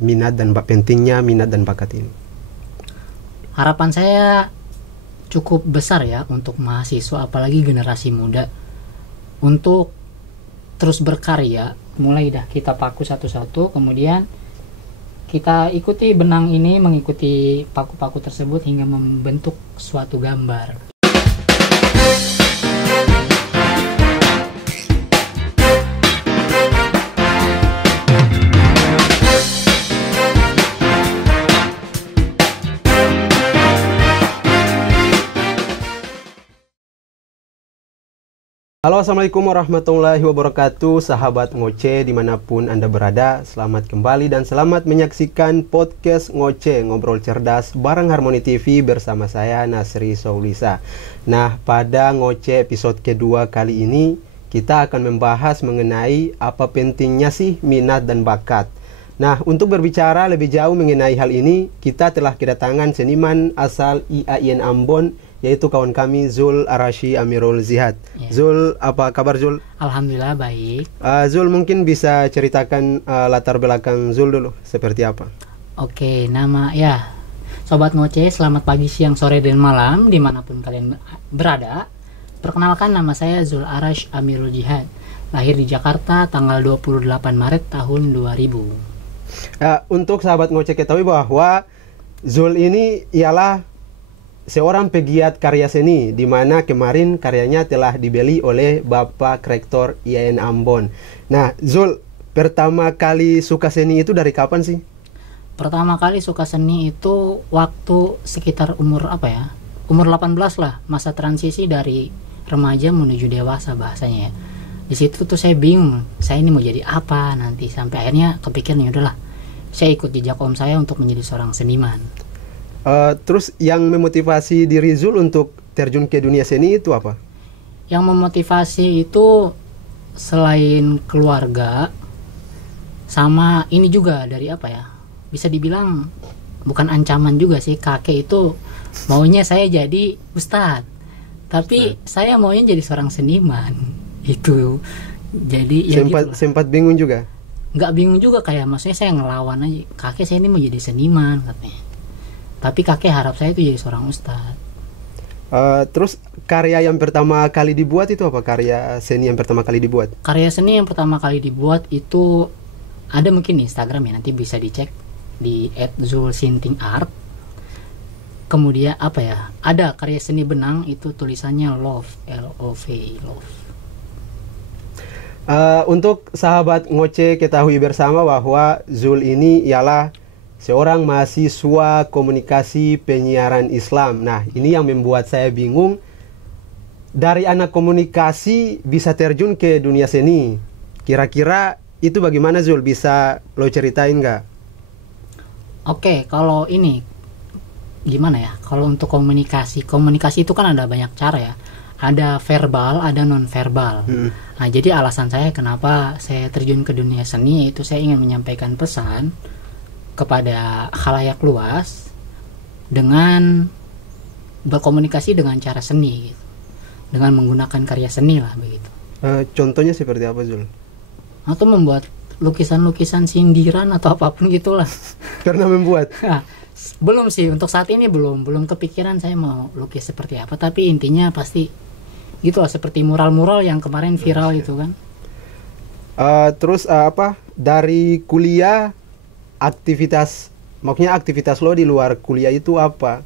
pentingnya minat dan bakat ini? Harapan saya cukup besar ya untuk mahasiswa, apalagi generasi muda, untuk terus berkarya. Mulai dah kita paku satu-satu, kemudian kita ikuti benang ini, mengikuti paku-paku tersebut hingga membentuk suatu gambar. Halo, assalamualaikum warahmatullahi wabarakatuh, sahabat Ngoce dimanapun Anda berada. Selamat kembali dan selamat menyaksikan podcast Ngoce, ngobrol cerdas bareng Harmoni TV bersama saya Nasri Soulisa. Nah, pada Ngoce episode kedua kali ini kita akan membahas mengenai apa pentingnya sih minat dan bakat. Nah, untuk berbicara lebih jauh mengenai hal ini, kita telah kedatangan seniman asal IAIN Ambon, yaitu kawan kami Zul Arashi Amirul Zihad. Ya. Zul, apa kabar Zul? Alhamdulillah baik. Zul, mungkin bisa ceritakan latar belakang Zul dulu, seperti apa? Oke, Sobat Ngoce, selamat pagi, siang, sore, dan malam dimanapun kalian berada. Perkenalkan, nama saya Zul Arash Amirul Zihad. Lahir di Jakarta tanggal 28 Maret tahun 2000. Untuk sahabat Ngoce ketahui bahwa Zul ini ialah seorang pegiat karya seni, di mana kemarin karyanya telah dibeli oleh Bapak Rektor IAIN Ambon. Nah, Zul, pertama kali suka seni itu dari kapan sih? Pertama kali suka seni itu waktu sekitar umur Umur 18 lah, masa transisi dari remaja menuju dewasa bahasanya ya. Di situ tuh saya bingung, saya ini mau jadi apa nanti, sampai akhirnya kepikiran ya udahlah, saya ikut jejak om saya untuk menjadi seorang seniman. Terus yang memotivasi diri Zul untuk terjun ke dunia seni itu apa? Yang memotivasi itu selain keluarga, sama ini juga dari bisa dibilang bukan ancaman juga sih, kakek itu maunya saya jadi ustadz, tapi saya maunya jadi seorang seniman. Itu jadi sempat bingung juga? Nggak bingung juga, kayak maksudnya saya ngelawan aja, kakek saya ini mau jadi seniman katanya, tapi kakek harap saya itu jadi seorang ustadz. Terus karya yang pertama kali dibuat itu apa? Karya seni yang pertama kali dibuat? Karya seni yang pertama kali dibuat itu ada mungkin di Instagram ya, nanti bisa dicek di @zulsintingart. Kemudian ada karya seni benang, itu tulisannya love, LOV, love. Untuk sahabat Ngoce ketahui bersama bahwa Zul ini ialah seorang mahasiswa komunikasi penyiaran Islam. Nah, ini yang membuat saya bingung. Dari anak komunikasi bisa terjun ke dunia seni. Kira-kira itu bagaimana Zul? Bisa lo ceritain nggak? Oke, kalau ini gimana ya? Kalau untuk komunikasi itu kan ada banyak cara ya. Ada verbal, ada non-verbal. Nah, jadi alasan saya kenapa saya terjun ke dunia seni itu saya ingin menyampaikan pesan kepada khalayak luas dengan berkomunikasi dengan cara seni gitu. Dengan menggunakan karya seni lah begitu. Contohnya seperti apa Zul? Atau membuat lukisan-lukisan sindiran atau apapun gitulah. Pernah membuat? Belum sih, untuk saat ini belum kepikiran saya mau lukis seperti apa, tapi intinya pasti gitulah, seperti mural-mural yang kemarin viral itu kan. Terus dari kuliah, maksudnya aktivitas lo di luar kuliah itu apa?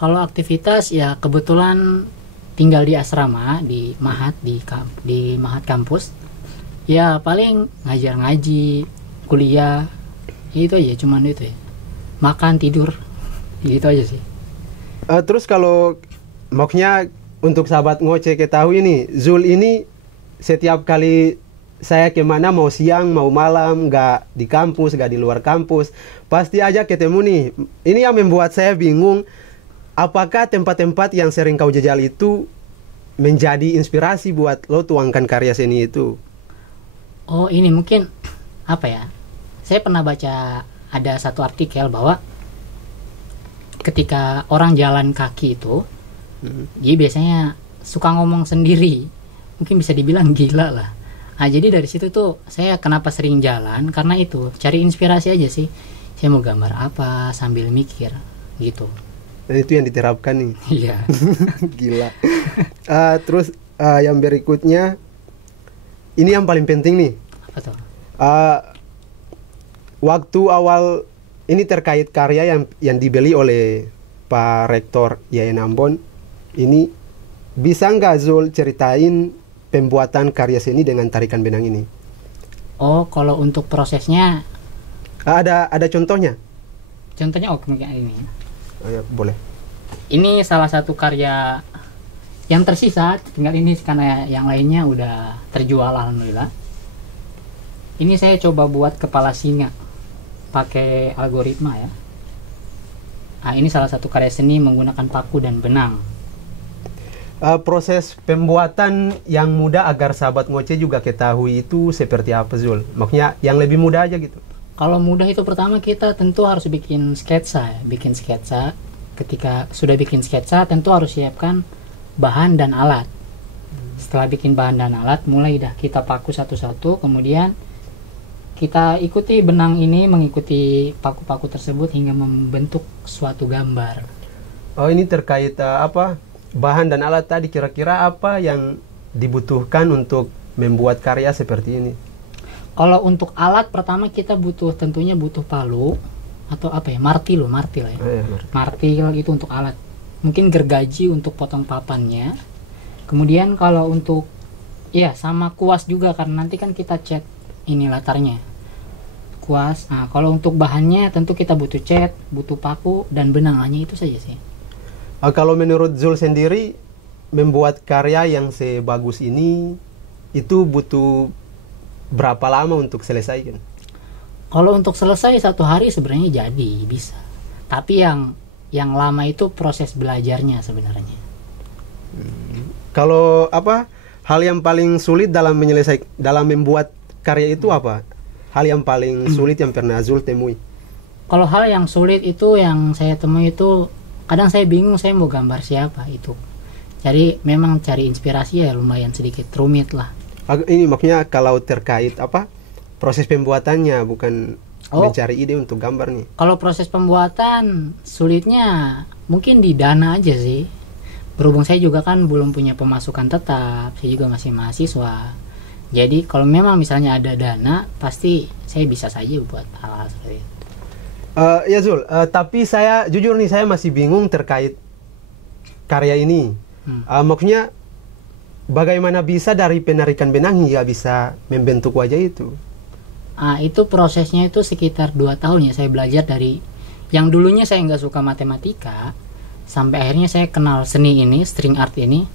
Kalau aktivitas ya kebetulan tinggal di asrama, di Mahat, di Mahat kampus. Ya paling ngajar ngaji, kuliah, itu aja, cuman itu ya. Makan, tidur, gitu aja sih. Terus kalau maksudnya untuk sahabat Ngoce ketahui nih, Zul ini setiap kali saya kemana, mau siang mau malam, nggak di kampus, nggak di luar kampus, pasti aja ketemu nih. Ini yang membuat saya bingung, apakah tempat-tempat yang sering kau jajal itu menjadi inspirasi buat lo tuangkan karya seni itu? Oh, ini mungkin saya pernah baca ada satu artikel bahwa ketika orang jalan kaki itu dia biasanya suka ngomong sendiri, mungkin bisa dibilang gila lah. Nah, jadi dari situ tuh saya kenapa sering jalan, karena itu cari inspirasi aja sih. saya mau gambar apa sambil mikir gitu. Dan itu yang diterapkan nih. Iya. Gila. Terus yang berikutnya, ini yang paling penting nih. Apa tuh? Waktu awal ini terkait karya yang dibeli oleh Pak Rektor IAIN Ambon. Ini bisa nggak Zul ceritain pembuatan karya seni dengan tarikan benang ini? Oh, kalau untuk prosesnya Ada contohnya? contohnya kayak ini. Ya, boleh. Ini salah satu karya yang tersisa, tinggal ini karena yang lainnya udah terjual alhamdulillah. Ini saya coba buat kepala singa pakai algoritma ya. Nah, ini salah satu karya seni menggunakan paku dan benang. Proses pembuatan yang mudah agar sahabat ngoce juga ketahui itu seperti apa Zul? Maksudnya yang lebih mudah aja gitu. Kalau mudah itu pertama kita tentu harus bikin sketsa ya. Bikin sketsa. Ketika sudah bikin sketsa tentu harus siapkan bahan dan alat. Setelah bikin bahan dan alat, mulai dah kita paku satu-satu, kemudian kita ikuti benang ini mengikuti paku-paku tersebut hingga membentuk suatu gambar. Oh, ini terkait bahan dan alat tadi, kira-kira apa yang dibutuhkan untuk membuat karya seperti ini? Kalau untuk alat pertama kita tentunya butuh palu atau martil ya. Iya, Martil itu untuk alat. Mungkin gergaji untuk potong papannya. Kemudian kalau untuk sama kuas juga karena nanti kan kita cat ini latarnya. Kuas. Nah, kalau untuk bahannya tentu kita butuh cat, butuh paku dan benang, hanya itu saja sih. Kalau menurut Zul sendiri membuat karya yang sebagus ini itu butuh berapa lama untuk selesai kan? Kalau untuk selesai 1 hari sebenarnya jadi bisa. Tapi yang lama itu proses belajarnya sebenarnya. Kalau hal yang paling sulit dalam membuat karya itu apa? Hal yang paling sulit yang pernah Zul temui? Kalau hal yang sulit itu yang saya temui itu kadang saya bingung saya mau gambar siapa itu. Jadi memang cari inspirasi ya lumayan sedikit rumit lah. Ini maksudnya kalau terkait proses pembuatannya, bukan mencari ide untuk gambar nih. Kalau proses pembuatan sulitnya mungkin di dana aja sih. Berhubung saya juga kan belum punya pemasukan tetap, saya juga masih mahasiswa. Jadi kalau memang misalnya ada dana, pasti saya bisa saja buat hal-hal seperti itu. Ya Zul, tapi saya jujur nih saya masih bingung terkait karya ini. Maksudnya bagaimana bisa dari penarikan benang hingga bisa membentuk wajah itu? Itu prosesnya itu sekitar 2 tahun ya. Saya belajar dari yang dulunya saya nggak suka matematika, sampai akhirnya saya kenal seni ini, string art ini.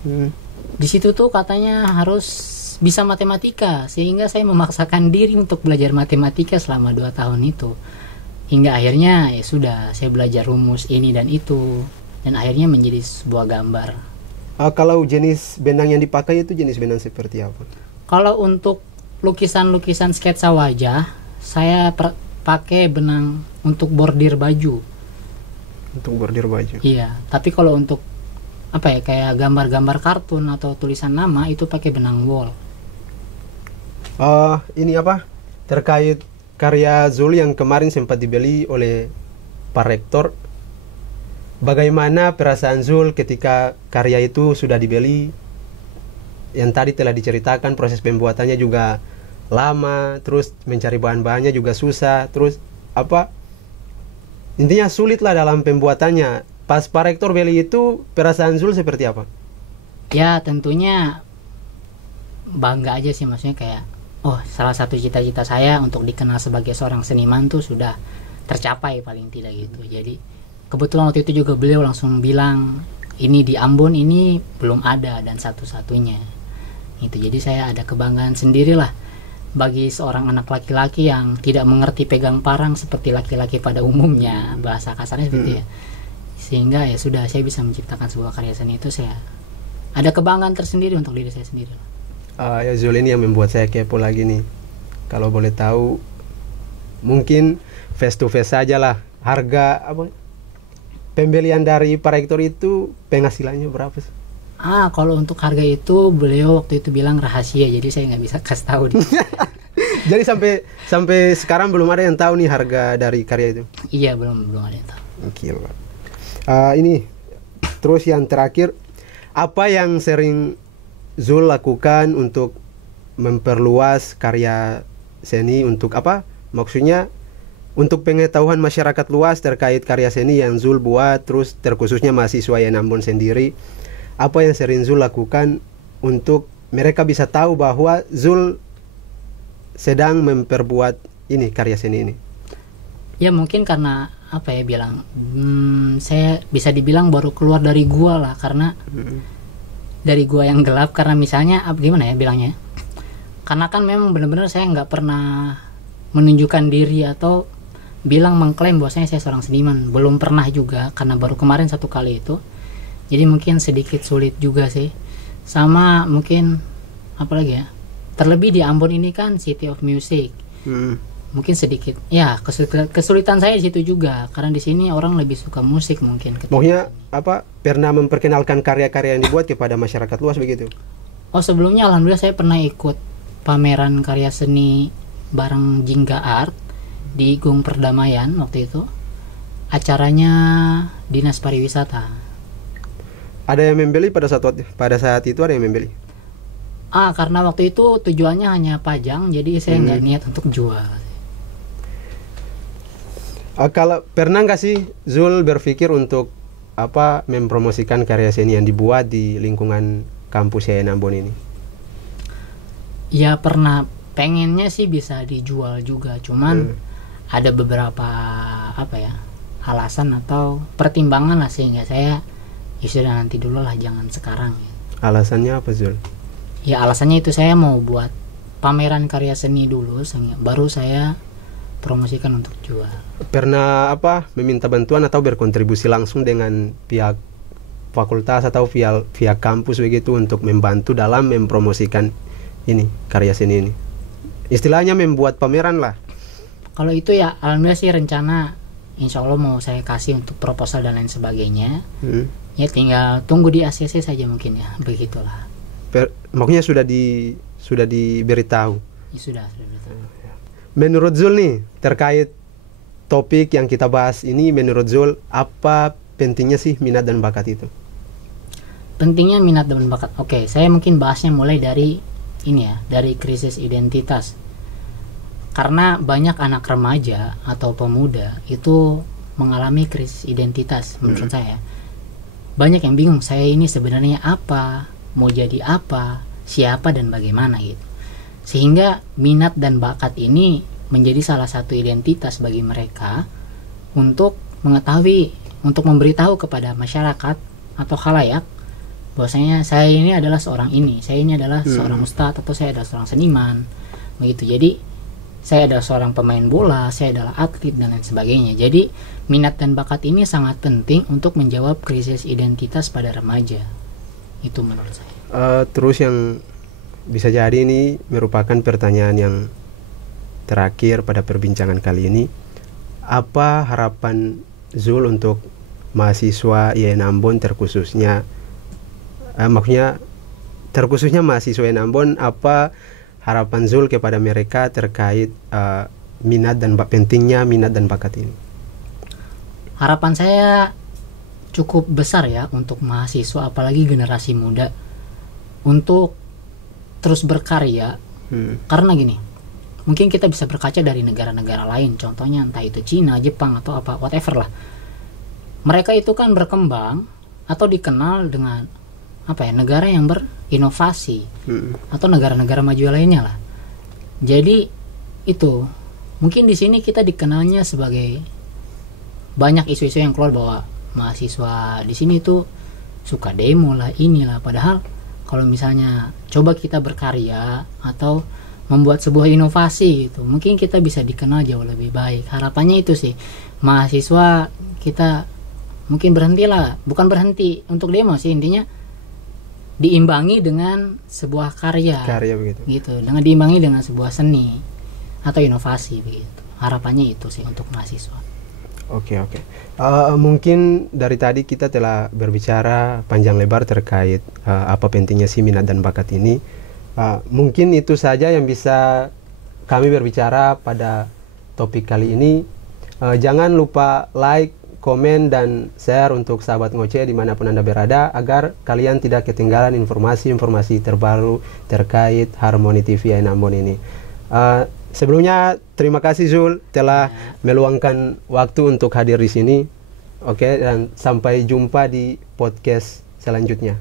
Di situ tuh katanya harus bisa matematika, sehingga saya memaksakan diri untuk belajar matematika selama 2 tahun itu. Hingga akhirnya ya sudah, saya belajar rumus ini dan itu, dan akhirnya menjadi sebuah gambar. Kalau jenis benang yang dipakai itu jenis benang seperti apa? Kalau untuk lukisan-lukisan sketsa wajah, saya pakai benang untuk bordir baju. Untuk bordir baju? Iya, tapi kalau untuk kayak gambar-gambar kartun atau tulisan nama itu pakai benang wol. Ini terkait karya Zul yang kemarin sempat dibeli oleh Pak Rektor. Bagaimana perasaan Zul ketika karya itu sudah dibeli? Yang tadi telah diceritakan proses pembuatannya juga lama, terus mencari bahan-bahannya juga susah, terus intinya sulit lah dalam pembuatannya. Pas Pak Rektor beli itu, perasaan Zul seperti apa? Ya tentunya bangga aja sih, maksudnya kayak salah satu cita-cita saya untuk dikenal sebagai seorang seniman tuh sudah tercapai paling tidak gitu. Jadi kebetulan waktu itu juga beliau langsung bilang ini di Ambon ini belum ada dan satu-satunya itu. Jadi saya ada kebanggaan sendirilah bagi seorang anak laki-laki yang tidak mengerti pegang parang seperti laki-laki pada umumnya, bahasa kasarnya seperti ya. Sehingga ya sudah saya bisa menciptakan sebuah karya seni itu, saya ada kebanggaan tersendiri untuk diri saya sendiri. Ya Zul, ini yang membuat saya kepo lagi nih. Kalau boleh tahu, mungkin face to face saja lah, harga pembelian dari Pak Rektor itu penghasilannya berapa sih? Kalau untuk harga itu beliau waktu itu bilang rahasia, jadi saya nggak bisa kasih tahu. Jadi sampai sekarang belum ada yang tahu nih harga dari karya itu. Iya, belum ada yang tahu. Gila. Ini terus yang terakhir, apa yang sering Zul lakukan untuk memperluas karya seni, untuk apa? Maksudnya untuk pengetahuan masyarakat luas terkait karya seni yang Zul buat, terus terkhususnya mahasiswa yang Ambon sendiri. Apa yang sering Zul lakukan untuk mereka bisa tahu bahwa Zul sedang memperbuat ini karya seni ini? Ya mungkin karena apa ya bilang, saya bisa dibilang baru keluar dari gua lah, karena dari gua yang gelap. Karena misalnya gimana ya bilangnya, karena kan memang benar-benar saya nggak pernah menunjukkan diri atau bilang mengklaim bahwasanya saya seorang seniman, belum pernah juga, karena baru kemarin satu kali itu. Jadi mungkin sedikit sulit juga sih. Sama mungkin apalagi ya, terlebih di Ambon ini kan City of Music. Mungkin sedikit ya kesulitan saya di situ juga, karena di sini orang lebih suka musik mungkin. Maksudnya apa, pernah memperkenalkan karya-karya yang dibuat kepada masyarakat luas begitu? Oh, sebelumnya alhamdulillah saya pernah ikut pameran karya seni bareng Jingga Art di Gung Perdamaian waktu itu. Acaranya Dinas Pariwisata. Ada yang membeli pada saat itu, ada yang membeli? Karena waktu itu tujuannya hanya pajang, jadi saya nggak niat untuk jual. Kalau pernah nggak sih Zul berpikir untuk apa mempromosikan karya seni yang dibuat di lingkungan kampus YN Ambon ini? Ya pernah, pengennya sih bisa dijual juga, cuman ada beberapa apa ya alasan atau pertimbangan lah, sehingga saya ya sudah nanti dulu lah, jangan sekarang. Alasannya apa Zul? Ya alasannya itu, saya mau buat pameran karya seni dulu, baru saya promosikan untuk jual. Pernah apa meminta bantuan atau berkontribusi langsung dengan pihak fakultas atau pihak kampus begitu untuk membantu dalam mempromosikan ini karya seni ini? Istilahnya membuat pameran lah. Kalau itu ya alhamdulillah sih, rencana insya Allah mau saya kasih untuk proposal dan lain sebagainya. Ya tinggal tunggu di ACC saja mungkin ya, begitulah. Maksudnya sudah diberitahu? Ya, sudah diberitahu. Menurut Zul nih, terkait topik yang kita bahas ini, menurut Zul apa pentingnya sih minat dan bakat itu? Pentingnya minat dan bakat. Oke, saya mungkin bahasnya mulai dari ini ya, dari krisis identitas. Karena banyak anak remaja atau pemuda itu mengalami krisis identitas menurut saya. Banyak yang bingung, saya ini sebenarnya apa, mau jadi apa, siapa dan bagaimana gitu. Sehingga minat dan bakat ini menjadi salah satu identitas bagi mereka untuk mengetahui, untuk memberitahu kepada masyarakat atau khalayak bahwasanya saya ini adalah seorang ini, saya ini adalah seorang ustadz, atau saya adalah seorang seniman begitu. Jadi saya adalah seorang pemain bola, saya adalah atlet dan lain sebagainya. Jadi minat dan bakat ini sangat penting untuk menjawab krisis identitas pada remaja. Itu menurut saya. Terus yang bisa jadi ini merupakan pertanyaan yang terakhir pada perbincangan kali ini. Apa harapan Zul untuk mahasiswa YN Ambon terkhususnya, maksudnya terkhususnya mahasiswa YN Ambon, apa harapan Zul kepada mereka terkait minat dan pentingnya minat dan bakat ini? Harapan saya cukup besar ya untuk mahasiswa, apalagi generasi muda, untuk terus berkarya. Karena gini, mungkin kita bisa berkaca dari negara-negara lain, contohnya entah itu Cina, Jepang atau apa, whatever lah. Mereka itu kan berkembang atau dikenal dengan apa ya, negara yang berinovasi, atau negara-negara maju lainnya lah. Jadi itu mungkin di sini kita dikenalnya sebagai, banyak isu-isu yang keluar bahwa mahasiswa di sini tuh suka demo lah, inilah, padahal kalau misalnya coba kita berkarya atau membuat sebuah inovasi gitu, mungkin kita bisa dikenal jauh lebih baik. Harapannya itu sih, mahasiswa kita mungkin berhentilah, bukan berhenti untuk demo sih, intinya diimbangi dengan sebuah karya begitu. Gitu, dengan diimbangi dengan sebuah seni atau inovasi begitu. Harapannya itu sih untuk mahasiswa. Oke. Mungkin dari tadi kita telah berbicara panjang lebar terkait apa pentingnya sih minat dan bakat ini. Mungkin itu saja yang bisa kami berbicara pada topik kali ini. Jangan lupa like, komen, dan share untuk sahabat ngoceh dimanapun Anda berada, agar kalian tidak ketinggalan informasi-informasi terbaru terkait Harmoni TV Ayah Ambon ini. Sebelumnya terima kasih Zul telah meluangkan waktu untuk hadir di sini. Oke, dan sampai jumpa di podcast selanjutnya.